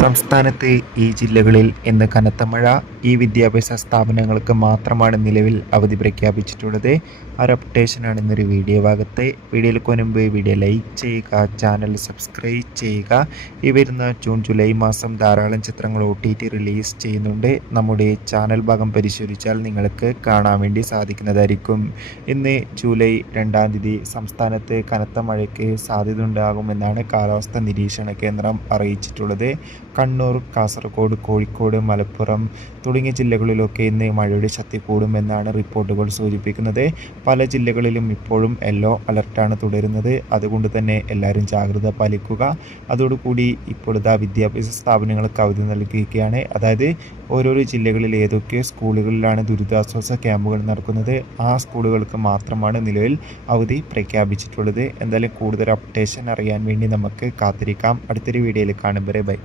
സംസ്ഥാനത്ത് ഈ ജില്ലകളിൽ ഇന്ന് കനത്ത മഴ. ഈ വിദ്യാഭ്യാസ സ്ഥാപനങ്ങൾക്ക് മാത്രമാണ് നിലവിൽ അവധി പ്രഖ്യാപിച്ചിട്ടുള്ളത്. ആ ഒരു അപ്ഡേഷനാണ് ഇന്നൊരു വീഡിയോ ഭാഗത്ത്. വീഡിയോയിലേക്ക് മുൻപ് വീഡിയോ ലൈക്ക് ചെയ്യുക, ചാനൽ സബ്സ്ക്രൈബ് ചെയ്യുക. ഈ വരുന്ന ജൂൺ ജൂലൈ മാസം ധാരാളം ചിത്രങ്ങൾ OTT റിലീസ് ചെയ്യുന്നുണ്ട്. നമ്മുടെ ചാനൽ ഭാഗം പരിശോധിച്ചാൽ നിങ്ങൾക്ക് കാണാൻ വേണ്ടി സാധിക്കുന്നതായിരിക്കും. ഇന്ന് ജൂലൈ 2-ാം തീയതി സംസ്ഥാനത്ത് കനത്ത മഴയ്ക്ക് സാധ്യതയുണ്ടാകുമെന്നാണ് കാലാവസ്ഥാ നിരീക്ഷണ കേന്ദ്രം അറിയിച്ചിട്ടുള്ളത്. കണ്ണൂർ, കാസർഗോഡ്, കോഴിക്കോട്, മലപ്പുറം തുടങ്ങിയ ജില്ലകളിലൊക്കെ ഇന്ന് മഴയുടെ ശക്തി കൂടുമെന്നാണ് റിപ്പോർട്ടുകൾ സൂചിപ്പിക്കുന്നത്. പല ജില്ലകളിലും ഇപ്പോഴും യെല്ലോ അലർട്ടാണ് തുടരുന്നത്. അതുകൊണ്ട് തന്നെ എല്ലാവരും ജാഗ്രത പാലിക്കുക. അതോടുകൂടി ഇപ്പോഴത്തെ വിദ്യാഭ്യാസ സ്ഥാപനങ്ങൾക്ക് അവധി നൽകിയിരിക്കുകയാണ്. അതായത് ഓരോരോ ജില്ലകളിൽ ഏതൊക്കെ സ്കൂളുകളിലാണ് ദുരിതാശ്വാസ ക്യാമ്പുകൾ നടക്കുന്നത്, ആ സ്കൂളുകൾക്ക് മാത്രമാണ് നിലവിൽ അവധി പ്രഖ്യാപിച്ചിട്ടുള്ളത്. എന്തായാലും കൂടുതൽ അപ്ഡേഷൻ അറിയാൻ വേണ്ടി നമുക്ക് കാത്തിരിക്കാം. അടുത്തൊരു വീഡിയോയിൽ കാണും വരെ ബൈ.